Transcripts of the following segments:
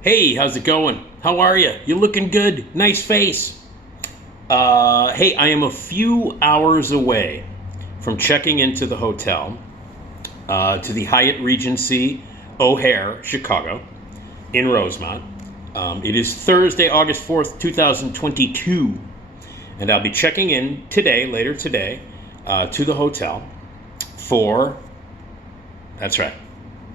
Hey, how's it going? How are you? You looking good? Nice face. Hey, I am a few hours away from checking into the hotel to the Hyatt Regency O'Hare, Chicago, in Rosemont. It is Thursday, August 4th, 2022, and I'll be checking in today, later today, to the hotel for, that's right,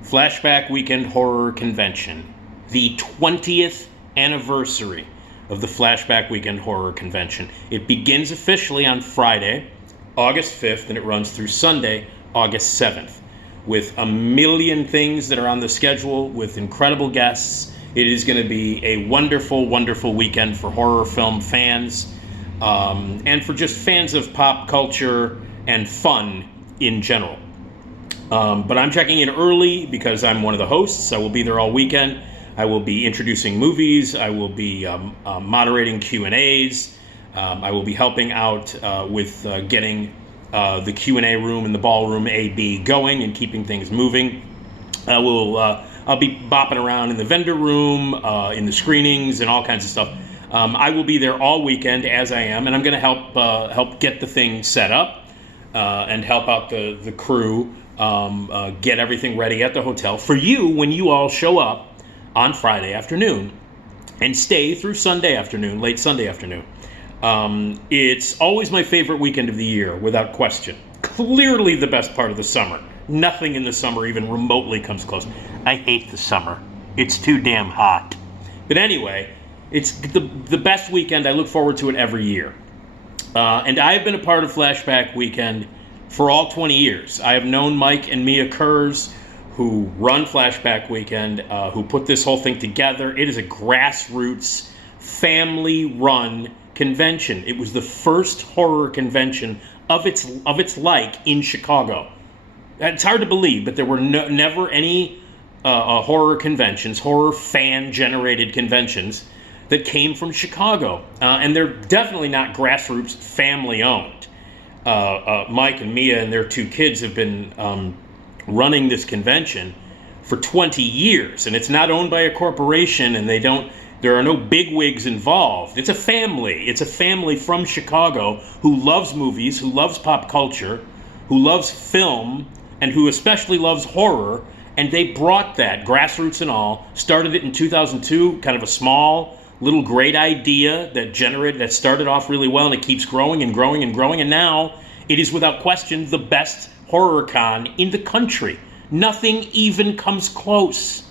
Flashback Weekend Horror Convention, the 20th anniversary of the Flashback Weekend Horror Convention. It begins officially on Friday, August 5th, and it runs through Sunday, August 7th, with a million things that are on the schedule, with incredible guests. It is going to be a wonderful, wonderful weekend for horror film fans, and for just fans of pop culture and fun in general. But I'm checking in early because I'm one of the hosts. I will be there all weekend. I will be introducing movies. I will be moderating Q&As. I will be helping out with getting the Q&A room and the ballroom AB going and keeping things moving. I'll be bopping around in the vendor room, in the screenings, and all kinds of stuff. I will be there all weekend, as I am, and I'm going to help get the thing set up and help out the crew get everything ready at the hotel for you when you all show up on Friday afternoon and stay through Sunday afternoon, late Sunday afternoon. It's always my favorite weekend of the year, without question. Clearly the best part of the summer. Nothing in the summer even remotely comes close. I hate the summer. It's too damn hot. But anyway, it's the best weekend. I look forward to it every year. And I've been a part of Flashback Weekend for all 20 years. I have known Mike and Mia Kurz, who run Flashback Weekend, who put this whole thing together. It is a grassroots, family-run convention. It was the first horror convention of its like in Chicago. It's hard to believe, but there were never any horror conventions, horror fan-generated conventions that came from Chicago. And they're definitely not grassroots, family-owned. Mike and Mia and their two kids have been running this convention for 20 years, and it's not owned by a corporation, and there are no bigwigs involved. It's a family from Chicago who loves movies, who loves pop culture, who loves film, and who especially loves horror. And they brought that, grassroots and all, started it in 2002, kind of a small little great idea that started off really well, and it keeps growing and growing and growing, and now it is without question the best horror con in the country. Nothing even comes close.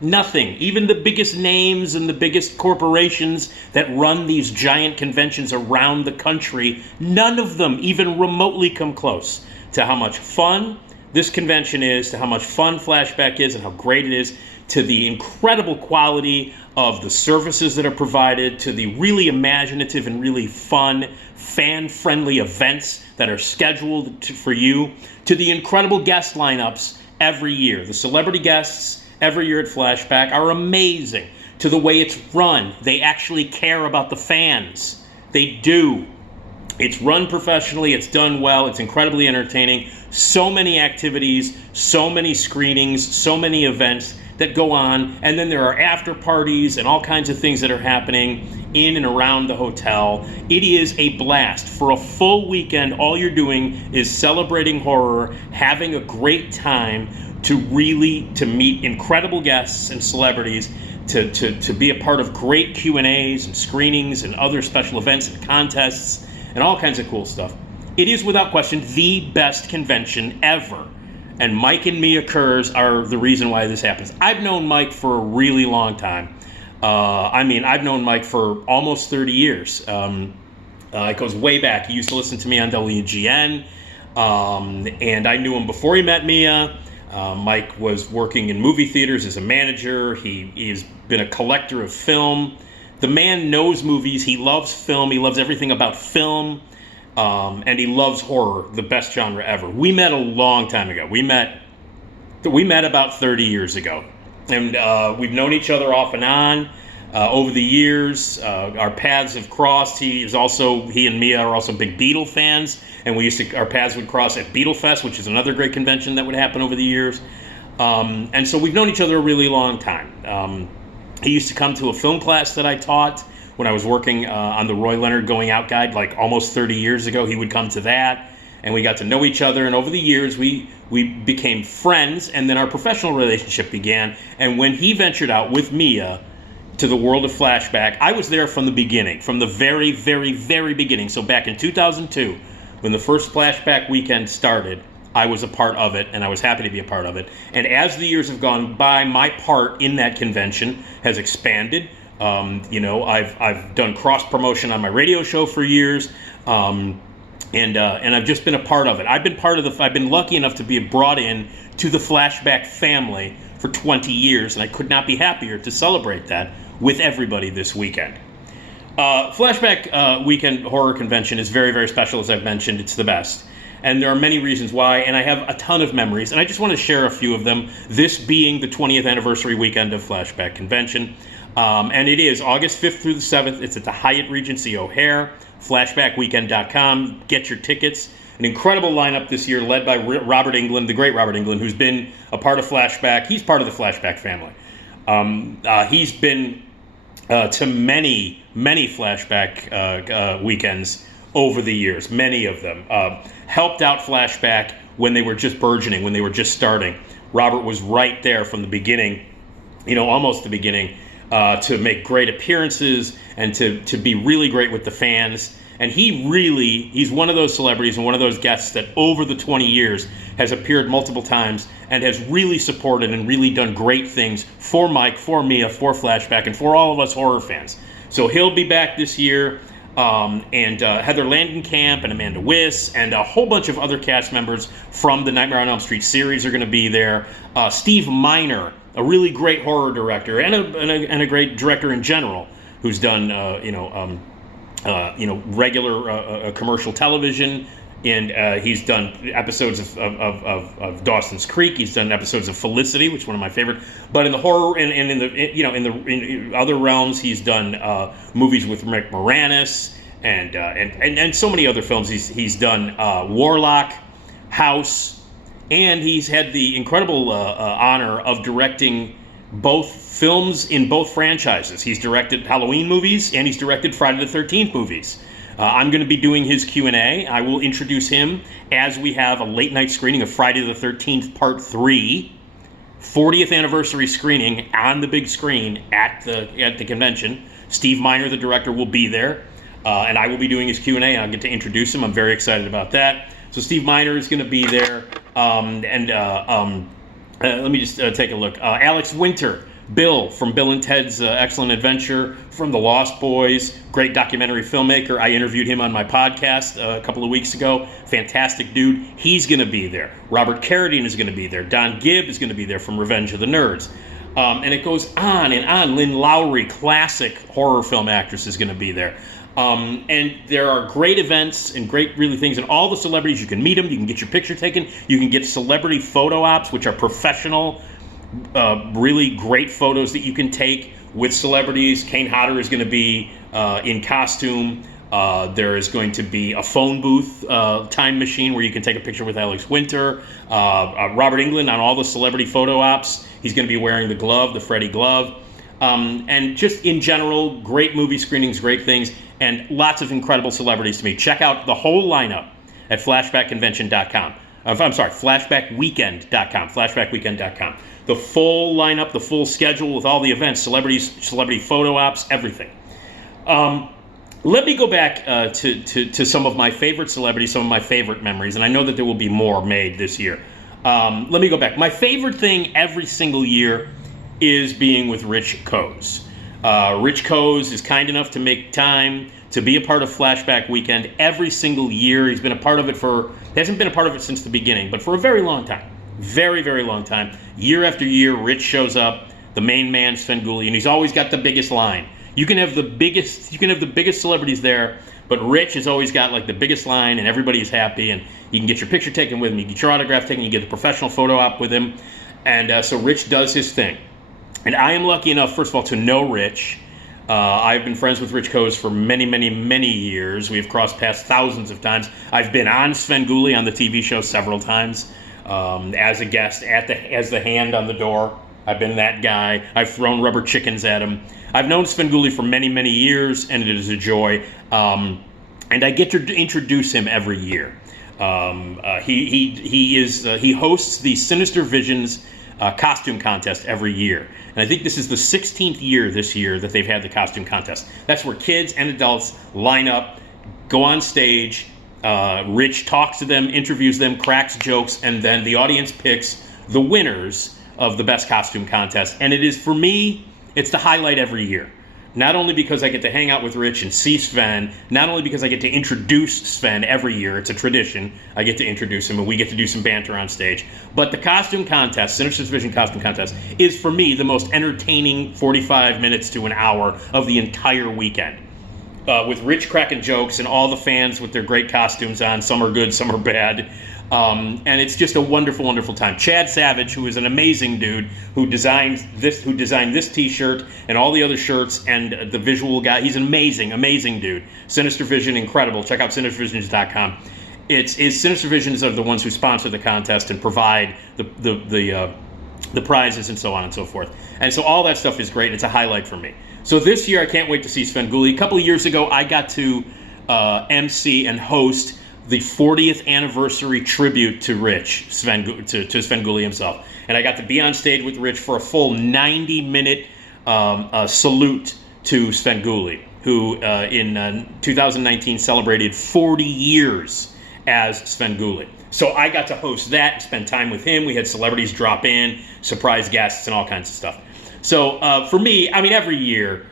Nothing. Even the biggest names and the biggest corporations that run these giant conventions around the country, none of them even remotely come close to how much fun this convention is, to how much fun Flashback is, and how great it is, to the incredible quality of the services that are provided, to the really imaginative and really fun, fan-friendly events that are scheduled for you, to the incredible guest lineups every year. The celebrity guests every year at Flashback are amazing. To the way it's run, they actually care about the fans. They do. It's run professionally, it's done well, it's incredibly entertaining. So many activities, so many screenings, so many events that go on, and then there are after parties and all kinds of things that are happening in and around the hotel. It is a blast. For a full weekend, all you're doing is celebrating horror, having a great time, to meet incredible guests and celebrities, to be a part of great Q&As and screenings and other special events and contests and all kinds of cool stuff. It is without question the best convention ever. And Mike and Mia Kurz are the reason why this happens. I've known Mike for a really long time. I've known Mike for almost 30 years. It goes way back. He used to listen to me on WGN, and I knew him before he met Mia. Mike was working in movie theaters as a manager. He's been a collector of film. The man knows movies. He loves film. He loves everything about film. And he loves horror, the best genre ever. We met a long time ago. We met about 30 years ago. And we've known each other off and on over the years. Our paths have crossed. He and Mia are also big Beatle fans. And our paths would cross at Beatle Fest, which is another great convention that would happen over the years. And so we've known each other a really long time. He used to come to a film class that I taught when I was working on the Roy Leonard Going Out Guide, like almost 30 years ago. He would come to that, and we got to know each other. And over the years, we became friends, and then our professional relationship began. And when he ventured out with Mia to the world of Flashback, I was there from the beginning, from the very, very, very beginning. So back in 2002, when the first Flashback weekend started, I was a part of it, and I was happy to be a part of it. And as the years have gone by, my part in that convention has expanded. I've done cross promotion on my radio show for years, and I've just been a part of it. I've been lucky enough to be brought in to the Flashback family for 20 years, and I could not be happier to celebrate that with everybody this weekend. Flashback Weekend Horror Convention is very, very special, as I've mentioned. It's the best. And there are many reasons why, and I have a ton of memories, and I just want to share a few of them, this being the 20th anniversary weekend of Flashback Convention. And it is August 5th through the 7th. It's at the Hyatt Regency O'Hare, flashbackweekend.com. Get your tickets. An incredible lineup this year led by Robert Englund, the great Robert Englund, who's been a part of Flashback. He's part of the Flashback family. He's been to many, many Flashback weekends over the years, many of them. Helped out Flashback when they were just burgeoning, when they were just starting. Robert was right there from the beginning, almost the beginning, to make great appearances and to be really great with the fans. And he's one of those celebrities and one of those guests that over the 20 years has appeared multiple times and has really supported and really done great things for Mike, for Mia, for Flashback, and for all of us horror fans. So he'll be back this year. And Heather Langenkamp and Amanda Wyss and a whole bunch of other cast members from the Nightmare on Elm Street series are going to be there. Steve Miner, a really great horror director and a great director in general, who's done regular commercial television, and he's done episodes of Dawson's Creek. He's done episodes of Felicity, which is one of my favorite. But in the horror and in other realms, he's done movies with Rick Moranis and so many other films. He's done Warlock, House, and he's had the incredible honor of directing both films in both franchises. He's directed Halloween movies and he's directed Friday the 13th movies. I'm going to be doing his Q&A. I will introduce him as we have a late night screening of Friday the 13th Part 3, 40th anniversary screening on the big screen at the convention. Steve Miner, the director, will be there, and I will be doing his Q&A, and I'll get to introduce him. I'm very excited about that. So Steve Miner is going to be there, let me just take a look. Alex Winter, Bill from Bill and Ted's Excellent Adventure, from The Lost Boys, great documentary filmmaker. I interviewed him on my podcast a couple of weeks ago. Fantastic dude. He's going to be there. Robert Carradine is going to be there. Don Gibb is going to be there from Revenge of the Nerds. And it goes on and on. Lynn Lowry, classic horror film actress, is going to be there. And there are great events and great really things, and all the celebrities, you can meet them, you can get your picture taken, you can get celebrity photo ops, which are professional, really great photos that you can take with celebrities. Kane Hodder is going to be in costume. There is going to be a phone booth time machine where you can take a picture with Alex Winter. Robert Englund on all the celebrity photo ops. He's going to be wearing the glove, the Freddy glove. And just in general, great movie screenings, great things, and lots of incredible celebrities to meet. Check out the whole lineup at flashbackconvention.com. I'm sorry, flashbackweekend.com, flashbackweekend.com. The full lineup, the full schedule with all the events, celebrities, celebrity photo ops, everything. Let me go back to some of my favorite celebrities, some of my favorite memories, and I know that there will be more made this year. Let me go back. My favorite thing every single year is being with Rich Koz. Rich Koz is kind enough to make time to be a part of Flashback Weekend every single year. He's been a part of it hasn't been a part of it since the beginning, but for a very long time. Very, very long time. Year after year, Rich shows up, the main man, Svengoolie, and he's always got the biggest line. You can have the biggest celebrities there, but Rich has always got like the biggest line, and everybody's happy, and you can get your picture taken with him, you get your autograph taken, you get the professional photo op with him, and so Rich does his thing. And I am lucky enough, first of all, to know Rich. I've been friends with Rich Koz for many, many, many years. We've crossed paths thousands of times. I've been on Svengoolie on the TV show several times as a guest, as the hand on the door. I've been that guy. I've thrown rubber chickens at him. I've known Svengoolie for many, many years, and it is a joy. And I get to introduce him every year. He hosts the Sinister Visions costume contest every year. And I think this is the 16th year this year that they've had the costume contest. That's where kids and adults line up, go on stage. Rich talks to them, interviews them, cracks jokes, and then the audience picks the winners of the best costume contest. And it is, for me, it's the highlight every year. Not only because I get to hang out with Rich and see Sven, not only because I get to introduce Sven every year, it's a tradition, I get to introduce him and we get to do some banter on stage, but the costume contest, Sinister Vision costume contest, is for me the most entertaining 45 minutes to an hour of the entire weekend. With Rich cracking jokes and all the fans with their great costumes on, some are good, some are bad. And it's just a wonderful, wonderful time. Chad Savage, who is an amazing dude, who designed this T-shirt and all the other shirts, and the visual guy. He's an amazing, amazing dude. Sinister Vision, incredible. Check out sinistervisions.com. Sinister Visions are the ones who sponsor the contest and provide the prizes and so on and so forth. And so all that stuff is great. It's a highlight for me. So this year, I can't wait to see Svengoolie. A couple of years ago, I got to MC and host the 40th anniversary tribute to Rich, to Svengoolie himself. And I got to be on stage with Rich for a full 90-minute salute to Svengoolie, who in 2019 celebrated 40 years as Svengoolie. So I got to host that, spend time with him. We had celebrities drop in, surprise guests, and all kinds of stuff. So for me, I mean, every year,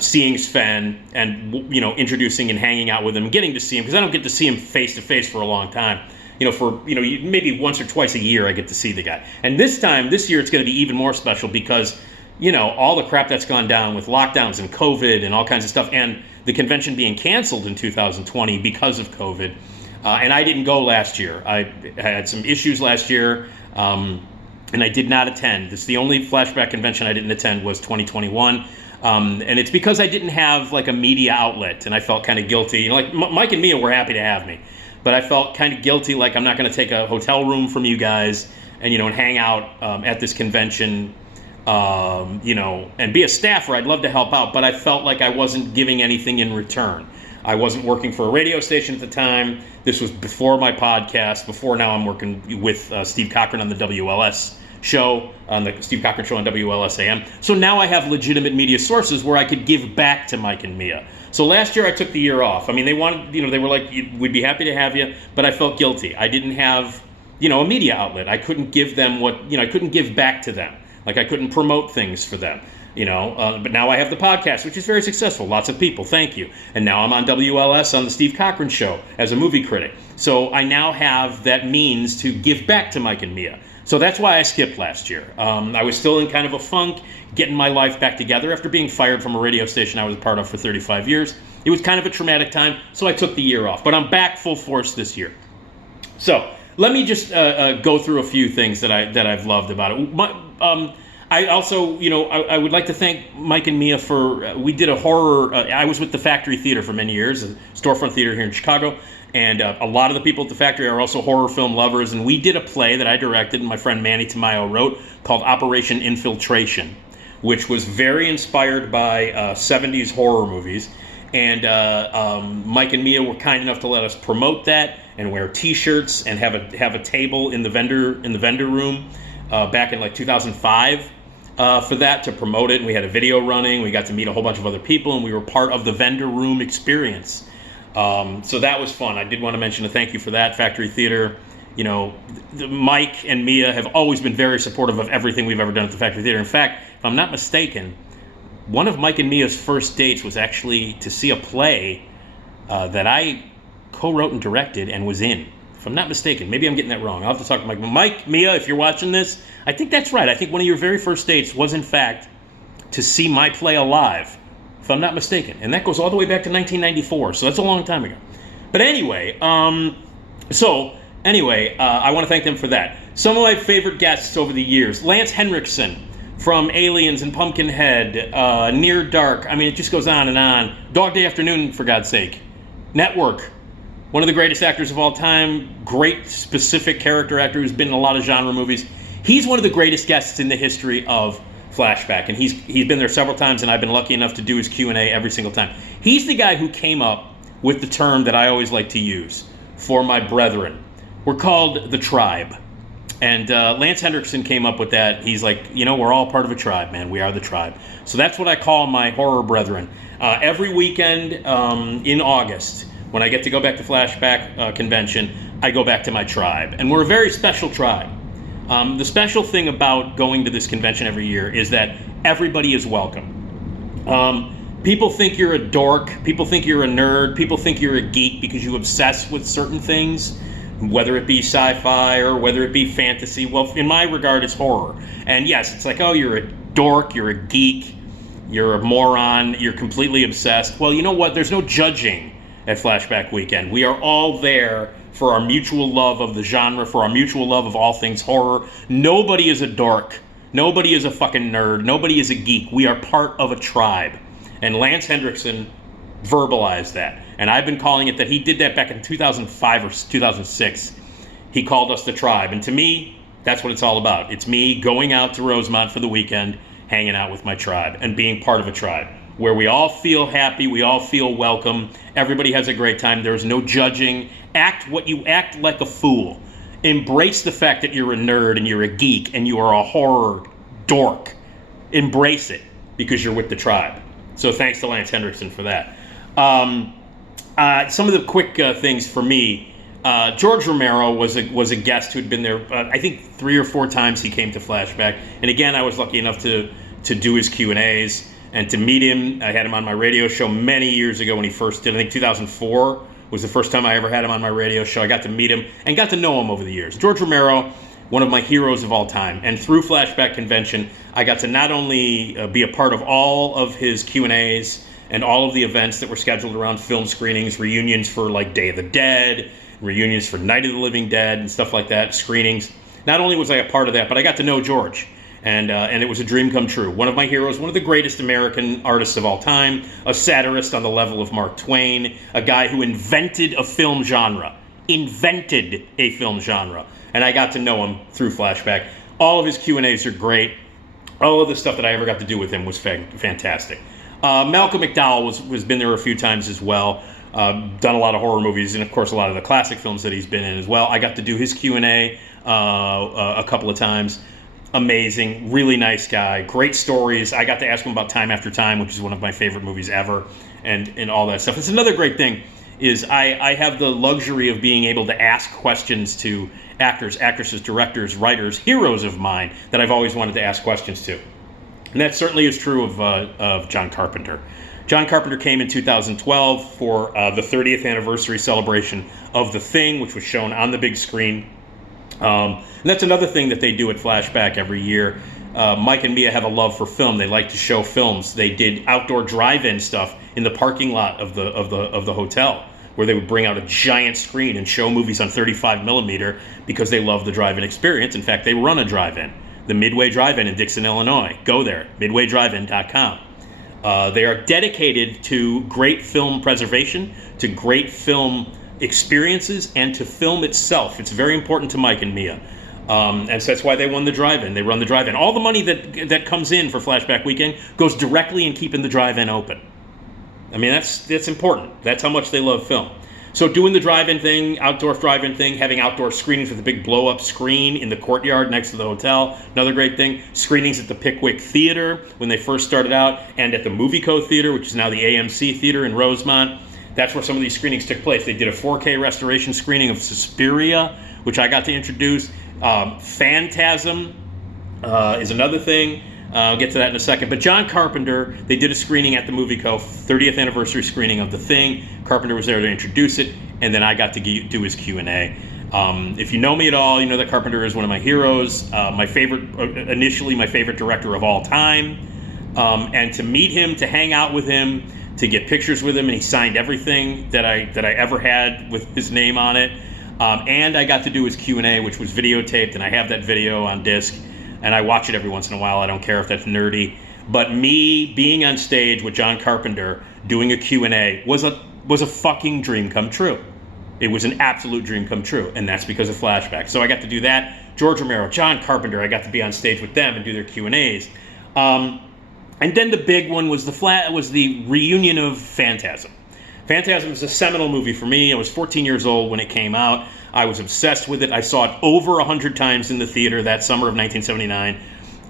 seeing Sven and, introducing and hanging out with him, getting to see him, because I don't get to see him face to face for a long time. Maybe once or twice a year I get to see the guy. And this year, it's going to be even more special because, all the crap that's gone down with lockdowns and COVID and all kinds of stuff, and the convention being canceled in 2020 because of COVID. And I didn't go last year. I had some issues last year. And I did not attend. This is the only Flashback convention I didn't attend was 2021. And it's because I didn't have like a media outlet, and I felt kind of guilty. Mike and Mia were happy to have me, but I felt kind of guilty, like I'm not going to take a hotel room from you guys and hang out at this convention, and be a staffer. I'd love to help out, but I felt like I wasn't giving anything in return. I wasn't working for a radio station at the time. This was before my podcast. Before now, I'm working with Steve Cochran on the WLS show, on the Steve Cochran show on WLS AM. So now I have legitimate media sources where I could give back to Mike and Mia. So last year I took the year off. I mean, they wanted, they were like, we'd be happy to have you, but I felt guilty. I didn't have, a media outlet. I couldn't give them I couldn't give back to them. Like I couldn't promote things for them. But now I have the podcast, which is very successful. Lots of people, thank you. And now I'm on WLS on the Steve Cochran show as a movie critic. So I now have that means to give back to Mike and Mia. So that's why I skipped last year. I was still in kind of a funk, getting my life back together after being fired from a radio station I was a part of for 35 years. It was kind of a traumatic time, so I took the year off. But I'm back full force this year. So let me just go through a few things that I've loved about it. I also, I would like to thank Mike and Mia for, we did a horror, I was with the Factory Theater for many years, a storefront theater here in Chicago, and a lot of the people at the Factory are also horror film lovers, and we did a play that I directed and my friend Manny Tamayo wrote called Operation Infiltration, which was very inspired by 70s horror movies, and Mike and Mia were kind enough to let us promote that and wear T-shirts and have a table in the vendor room back in like 2005. For that, to promote it, and we had a video running. We got to meet a whole bunch of other people, and we were part of the vendor room experience. So that was fun. I did want to mention a thank you for that, Factory Theater. Mike and Mia have always been very supportive of everything we've ever done at the Factory Theater. In fact, if I'm not mistaken, one of Mike and Mia's first dates was actually to see a play that I co-wrote and directed and was in. If I'm not mistaken, maybe I'm getting that wrong. I'll have to talk to Mike. Mike, Mia, if you're watching this, I think that's right. I think one of your very first dates was, in fact, to see my play alive, if I'm not mistaken. And that goes all the way back to 1994, so that's a long time ago. But anyway, I want to thank them for that. Some of my favorite guests over the years, Lance Henriksen from Aliens and Pumpkinhead, Near Dark, I mean, it just goes on and on. Dog Day Afternoon, for God's sake. Network. One of the greatest actors of all time, great specific character actor who's been in a lot of genre movies. He's one of the greatest guests in the history of Flashback, and he's been there several times, and I've been lucky enough to do his Q&A every single time. He's the guy who came up with the term that I always like to use for my brethren. We're called the tribe. And Lance Hendrickson came up with that. He's like, we're all part of a tribe, man. We are the tribe. So that's what I call my horror brethren. Every weekend in August, when I get to go back to Flashback Convention, I go back to my tribe. And we're a very special tribe. The special thing about going to this convention every year is that everybody is welcome. People think you're a dork. People think you're a nerd. People think you're a geek because you obsess with certain things, whether it be sci-fi or whether it be fantasy. Well, in my regard, it's horror. And yes, it's like, oh, you're a dork, you're a geek, you're a moron, you're completely obsessed. Well, you know what? There's no judging at Flashback Weekend. We are all there for our mutual love of the genre, for our mutual love of all things horror. Nobody is a dork. Nobody is a fucking nerd. Nobody is a geek. We are part of a tribe. And Lance Hendrickson verbalized that. And I've been calling it that. He did that back in 2005 or 2006. He called us the tribe. And to me, that's what it's all about. It's me going out to Rosemont for the weekend, hanging out with my tribe, and being part of a tribe where we all feel happy, we all feel welcome, everybody has a great time, there's no judging. Act like a fool. Embrace the fact that you're a nerd and you're a geek and you are a horror dork. Embrace it because you're with the tribe. So thanks to Lance Hendrickson for that. Some of the quick things for me. George Romero was a guest who had been there. I think 3 or 4 times he came to Flashback, and again I was lucky enough to do his Q&As and to meet him. I had him on my radio show many years ago when he first did. I think 2004 was the first time I ever had him on my radio show. I got to meet him and got to know him over the years. George Romero, one of my heroes of all time, and through Flashback Convention, I got to not only be a part of all of his Q&As and all of the events that were scheduled around film screenings, reunions for like Day of the Dead, reunions for Night of the Living Dead and stuff like that, screenings. Not only was I a part of that, but I got to know George, and it was a dream come true. One of my heroes, one of the greatest American artists of all time, a satirist on the level of Mark Twain, a guy who invented a film genre, and I got to know him through Flashback. All of his Q&As are great. All of the stuff that I ever got to do with him was fantastic. Malcolm McDowell was been there a few times as well. Done a lot of horror movies and, of course, a lot of the classic films that he's been in as well. I got to do his Q&A a couple of times. Amazing, really nice guy, great stories. I got to ask him about Time After Time, which is one of my favorite movies ever, and all that stuff. It's another great thing is I have the luxury of being able to ask questions to actors, actresses, directors, writers, heroes of mine that I've always wanted to ask questions to. And that certainly is true of John Carpenter. John Carpenter came in 2012 for the 30th anniversary celebration of The Thing, which was shown on the big screen. And that's another thing that they do at Flashback every year. Mike and Mia have a love for film. They like to show films. They did outdoor drive-in stuff in the parking lot of the hotel, where they would bring out a giant screen and show movies on 35 millimeter because they love the drive-in experience. In fact, they run a drive-in, the Midway Drive-In in Dixon, Illinois. Go there, midwaydrivein.com. They are dedicated to great film preservation, to great film experiences, and to film itself. It's very important to Mike and Mia. And so that's why they won the drive-in. They run the drive-in. All the money that comes in for Flashback Weekend goes directly in keeping the drive-in open. I mean, that's important. That's how much they love film. So doing the drive-in thing, outdoor drive-in thing, having outdoor screenings with a big blow-up screen in the courtyard next to the hotel, another great thing. Screenings at the Pickwick Theater when they first started out, and at the Movie Co. Theater, which is now the AMC Theater in Rosemont. That's where some of these screenings took place. They did a 4K restoration screening of Suspiria, which I got to introduce. Phantasm is another thing. I'll get to that in a second. But John Carpenter, they did a screening at the Movie Co. 30th anniversary screening of The Thing. Carpenter was there to introduce it, and then I got to do his Q&A. If you know me at all, you know that Carpenter is one of my heroes. Initially my favorite director of all time. And to meet him, to hang out with him, to get pictures with him, and he signed everything that I ever had with his name on it. And I got to do his Q&A, which was videotaped, and I have that video on disc. And I watch it every once in a while. I don't care if that's nerdy. But me being on stage with John Carpenter doing a Q&A was a fucking dream come true. It was an absolute dream come true, and that's because of Flashback. So I got to do that. George Romero, John Carpenter, I got to be on stage with them and do their Q&As. And then the big one was the reunion of Phantasm. Phantasm was a seminal movie for me. I was 14 years old when it came out. I was obsessed with it. I saw it over 100 times in the theater that summer of 1979.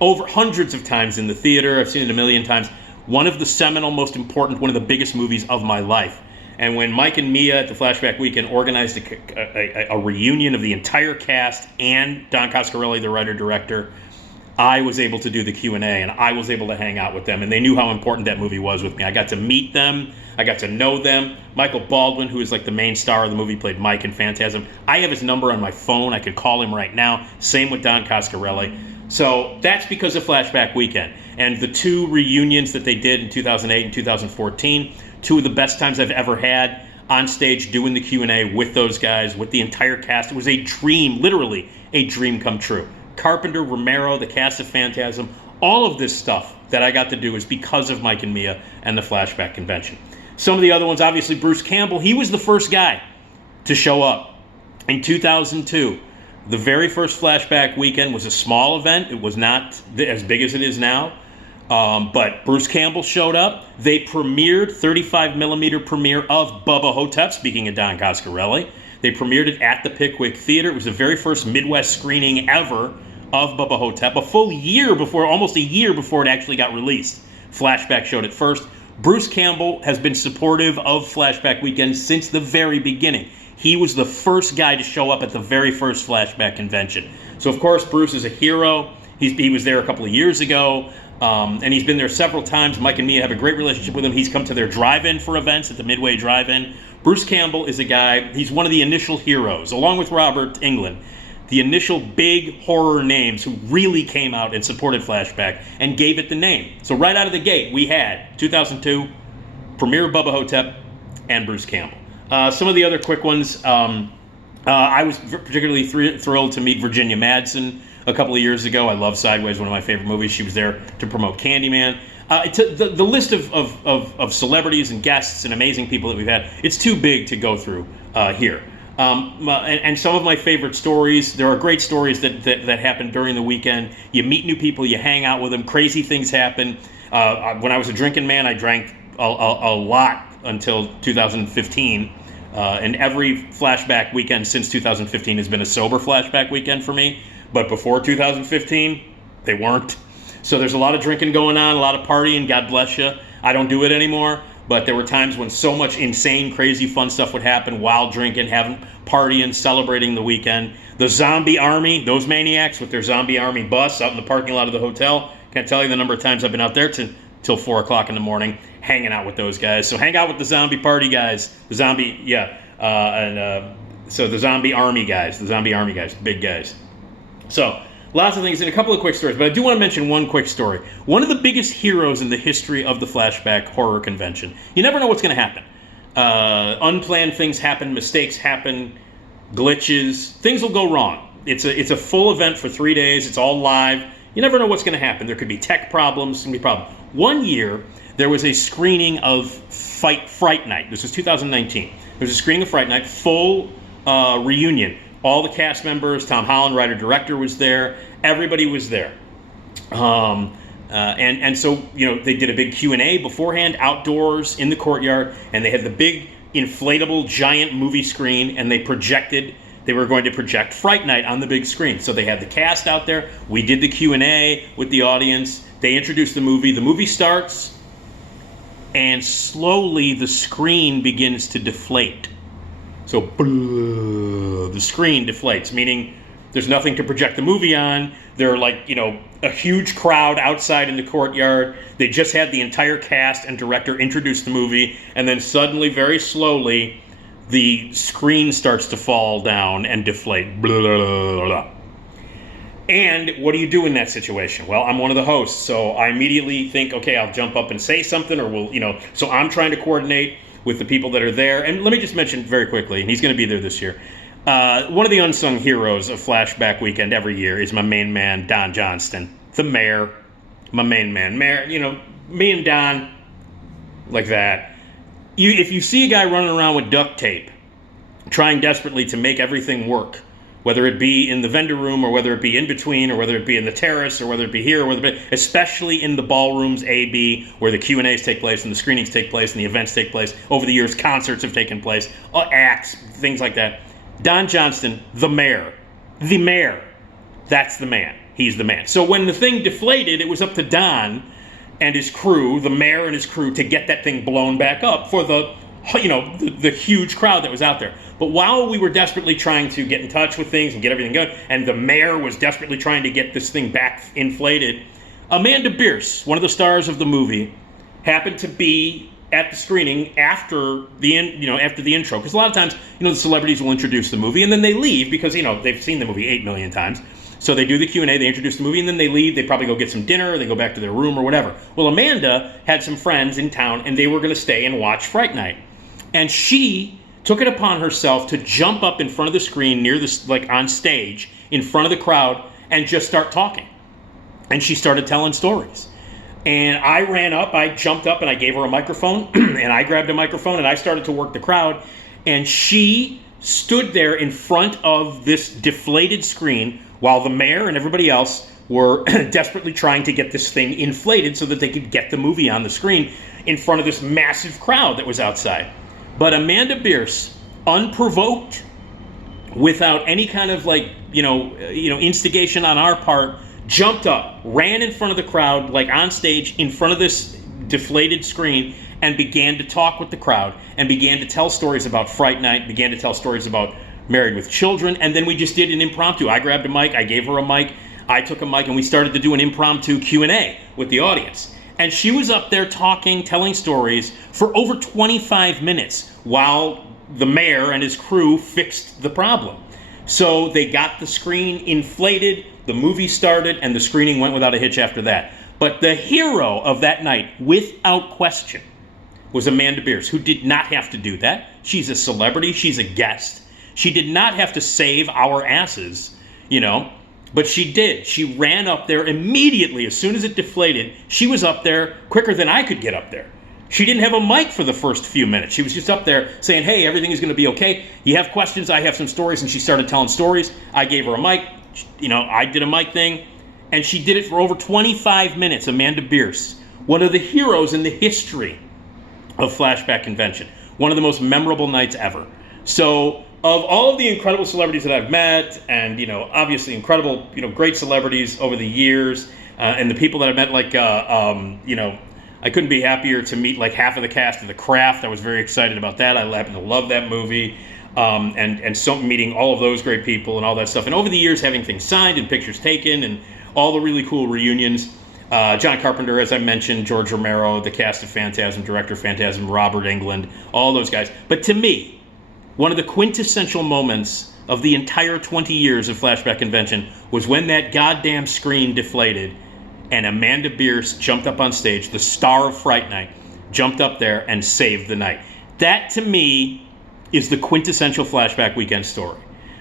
Over hundreds of times in the theater. I've seen it a million times. One of the seminal, most important, one of the biggest movies of my life. And when Mike and Mia at the Flashback Weekend organized a reunion of the entire cast and Don Coscarelli, the writer-director, I was able to do the Q&A, and I was able to hang out with them, and they knew how important that movie was with me. I got to meet them. I got to know them. Michael Baldwin, who is like the main star of the movie, played Mike in Phantasm. I have his number on my phone. I could call him right now. Same with Don Coscarelli. So that's because of Flashback Weekend. And the two reunions that they did in 2008 and 2014, two of the best times I've ever had on stage doing the Q&A with those guys, with the entire cast. It was a dream, literally a dream come true. Carpenter, Romero, the cast of Phantasm, all of this stuff that I got to do is because of Mike and Mia and the Flashback Convention. Some of the other ones, obviously Bruce Campbell, he was the first guy to show up in 2002. The very first Flashback Weekend was a small event. It was not as big as it is now. But Bruce Campbell showed up. They premiered 35mm premiere of Bubba Hotep, speaking of Don Coscarelli. They premiered it at the Pickwick Theater. It was the very first Midwest screening ever of Bubba Hotep. Almost a year before it actually got released. Flashback showed it first. Bruce Campbell has been supportive of Flashback Weekend since the very beginning. He was the first guy to show up at the very first Flashback convention. So, of course, Bruce is a hero. He was there a couple of years ago, and he's been there several times. Mike and Mia have a great relationship with him. He's come to their drive-in for events at the Midway Drive-In. Bruce Campbell is a guy, he's one of the initial heroes, along with Robert Englund, the initial big horror names who really came out and supported Flashback and gave it the name. So right out of the gate, we had 2002, premiere of Bubba Hotep, and Bruce Campbell. Some of the other quick ones, I was particularly thrilled to meet Virginia Madsen a couple of years ago. I love Sideways, one of my favorite movies. She was there to promote Candyman. The list of celebrities and guests and amazing people that we've had, it's too big to go through here. And some of my favorite stories, there are great stories that happen during the weekend. You meet new people, you hang out with them, crazy things happen. When I was a drinking man, I drank a lot until 2015. And every Flashback Weekend since 2015 has been a sober Flashback Weekend for me. But before 2015, they weren't. So there's a lot of drinking going on, a lot of partying, God bless you. I don't do it anymore, but there were times when so much insane, crazy, fun stuff would happen while drinking, having partying, celebrating the weekend. The zombie army, those maniacs with their zombie army bus out in the parking lot of the hotel. Can't tell you the number of times I've been out there till 4 o'clock in the morning hanging out with those guys. So hang out with the zombie party guys, the zombie, so the zombie army guys, big guys. So lots of things and a couple of quick stories, but I do want to mention one quick story. One of the biggest heroes in the history of the Flashback Horror Convention. You never know what's going to happen. Unplanned things happen, mistakes happen, glitches, things will go wrong. It's a full event for 3 days. It's all live. You never know what's going to happen. There could be tech problems, there can be problems. One year, there was a screening of Fright Night. This was 2019. There was a screening of Fright Night, full reunion. All the cast members, Tom Holland, writer-director, was there. Everybody was there. And so, they did a big Q&A beforehand, outdoors, in the courtyard, and they had the big inflatable giant movie screen, and they were going to project Fright Night on the big screen. So they had the cast out there. We did the Q&A with the audience. They introduced the movie. The movie starts, and slowly the screen begins to deflate. So the screen deflates, meaning there's nothing to project the movie on. They're like, a huge crowd outside in the courtyard. They just had the entire cast and director introduce the movie, and then suddenly, very slowly, the screen starts to fall down and deflate. Blah, blah, blah, blah. And what do you do in that situation? Well, I'm one of the hosts, so I immediately think, okay, I'll jump up and say something, or so I'm trying to coordinate with the people that are there. And let me just mention very quickly, and he's going to be there this year, one of the unsung heroes of Flashback Weekend every year is my main man, Don Johnston, the mayor, my main man. Mayor, me and Don, like that. If you see a guy running around with duct tape trying desperately to make everything work, whether it be in the vendor room or whether it be in between or whether it be in the terrace or whether it be here or whether it be, especially in the ballrooms A, B, where the Q&As take place and the screenings take place and the events take place. Over the years, concerts have taken place, acts, things like that. Don Johnston, the mayor, that's the man. He's the man. So when the thing deflated, it was up to Don and his crew, the mayor and his crew, to get that thing blown back up for the huge crowd that was out there. But while we were desperately trying to get in touch with things and get everything going, and the mayor was desperately trying to get this thing back inflated, Amanda Bierce, one of the stars of the movie, happened to be at the screening after the intro. Because a lot of times, the celebrities will introduce the movie and then they leave because, they've seen the movie 8 million times. So they do the Q&A, they introduce the movie, and then they leave. They probably go get some dinner, or they go back to their room or whatever. Well, Amanda had some friends in town, and they were going to stay and watch Fright Night. And she took it upon herself to jump up in front of the screen near this, on stage, in front of the crowd, and just start talking. And she started telling stories. And I ran up, I jumped up, and I gave her a microphone, and I grabbed a microphone, and I started to work the crowd. And she stood there in front of this deflated screen while the mayor and everybody else were desperately trying to get this thing inflated so that they could get the movie on the screen in front of this massive crowd that was outside. But Amanda Bierce, unprovoked, without any kind of instigation on our part, jumped up, ran in front of the crowd, on stage in front of this deflated screen, and began to talk with the crowd and began to tell stories about Fright Night, began to tell stories about Married with Children, and then we just did an impromptu. I grabbed a mic, I gave her a mic, I took a mic, and we started to do an impromptu Q&A with the audience. And she was up there talking, telling stories for over 25 minutes while the mayor and his crew fixed the problem. So they got the screen inflated, the movie started, and the screening went without a hitch after that. But the hero of that night, without question, was Amanda Bierce, who did not have to do that. She's a celebrity, she's a guest. She did not have to save our asses, but she did. She ran up there immediately. As soon as it deflated, she was up there quicker than I could get up there. She didn't have a mic for the first few minutes. She was just up there saying, hey, everything is going to be okay. You have questions, I have some stories, and she started telling stories. I gave her a mic. I did a mic thing, and she did it for over 25 minutes, Amanda Bierce, one of the heroes in the history of Flashback Convention. One of the most memorable nights ever. So, of all of the incredible celebrities that I've met, and obviously incredible, great celebrities over the years, and the people that I've met, I couldn't be happier to meet half of the cast of The Craft. I was very excited about that. I happen to love that movie, and so meeting all of those great people and all that stuff. And over the years, having things signed and pictures taken, and all the really cool reunions. John Carpenter, as I mentioned, George Romero, the cast of Phantasm, director of Phantasm, Robert Englund, all those guys. But to me, one of the quintessential moments of the entire 20 years of Flashback Convention was when that goddamn screen deflated and Amanda Bierce jumped up on stage, the star of Fright Night, jumped up there and saved the night. That, to me, is the quintessential Flashback Weekend story.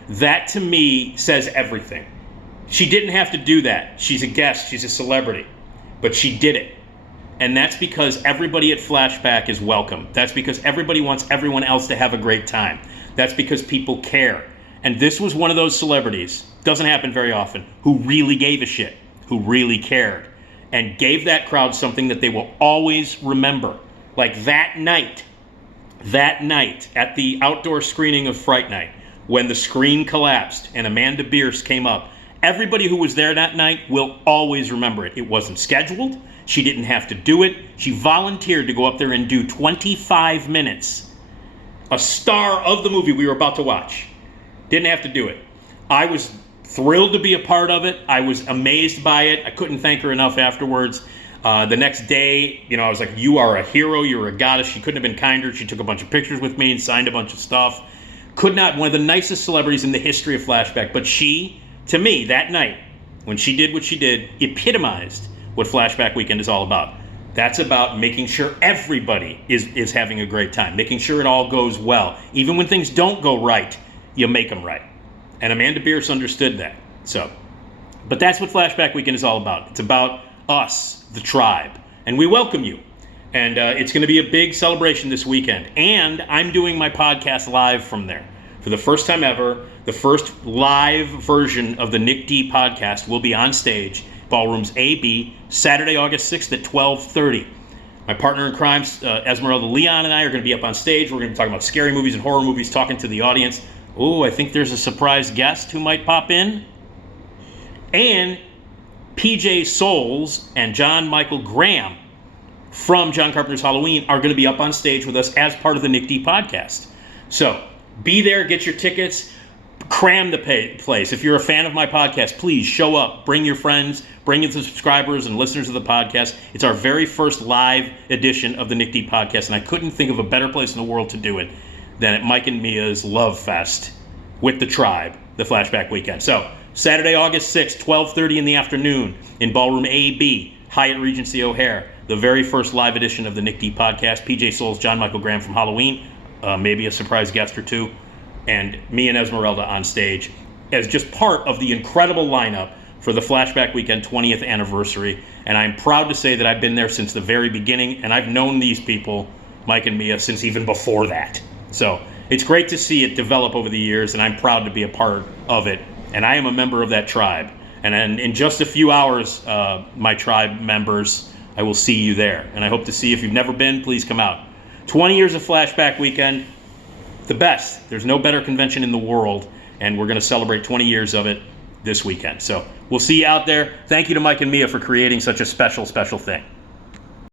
That, to me, says everything. She didn't have to do that. She's a guest. She's a celebrity. But she did it. And that's because everybody at Flashback is welcome. That's because everybody wants everyone else to have a great time. That's because people care. And this was one of those celebrities, doesn't happen very often, who really gave a shit, who really cared, and gave that crowd something that they will always remember. Like that night at the outdoor screening of Fright Night, when the screen collapsed and Amanda Bierce came up, everybody who was there that night will always remember it. It wasn't scheduled. She didn't have to do it. She volunteered to go up there and do 25 minutes. A star of the movie we were about to watch. Didn't have to do it. I was thrilled to be a part of it. I was amazed by it. I couldn't thank her enough afterwards. The next day, I was like, you are a hero. You're a goddess. She couldn't have been kinder. She took a bunch of pictures with me and signed a bunch of stuff. One of the nicest celebrities in the history of Flashback. But she, to me, that night, when she did what she did, epitomized what Flashback Weekend is all about. That's about making sure everybody is having a great time, making sure it all goes well. Even when things don't go right, you make them right. And Amanda Bierce understood that. But that's what Flashback Weekend is all about. It's about us, the tribe. And we welcome you. And it's going to be a big celebration this weekend. And I'm doing my podcast live from there. for the first time ever, the first live version of the Nick D podcast will be on stage, Ballrooms AB, Saturday, August 6th at 12:30. My partner in crime, Esmeralda Leon, and I are going to be up on stage. We're going to be talking about scary movies and horror movies, talking to the audience. Oh, I think there's a surprise guest who might pop in. And PJ Souls and John Michael Graham from John Carpenter's Halloween are going to be up on stage with us as part of the Nick D podcast. So be there, get your tickets, cram the place. If you're a fan of my podcast, please show up, bring your friends, bring in the subscribers and listeners of the podcast. It's our very first live edition of the Nick D podcast, and I couldn't think of a better place in the world to do it than at Mike and Mia's Love Fest with the Tribe, the Flashback Weekend. So Saturday, August 6th, 12:30 in the afternoon in Ballroom AB, Hyatt Regency O'Hare, the very first live edition of the Nick D podcast. PJ Souls, John Michael Graham from Halloween, maybe a surprise guest or two, and me and Esmeralda on stage as just part of the incredible lineup for the Flashback Weekend 20th anniversary. And I'm proud to say that I've been there since the very beginning, and I've known these people, Mike and Mia, since even before that. So it's great to see it develop over the years, and I'm proud to be a part of it. And I am a member of that tribe. And in just a few hours, my tribe members, I will see you there. And I hope to see you. If you've never been, please come out. 20 years of Flashback Weekend, the best. There's no better convention in the world, and we're going to celebrate 20 years of it this weekend. So we'll see you out there. Thank you to Mike and Mia for creating such a special, special thing.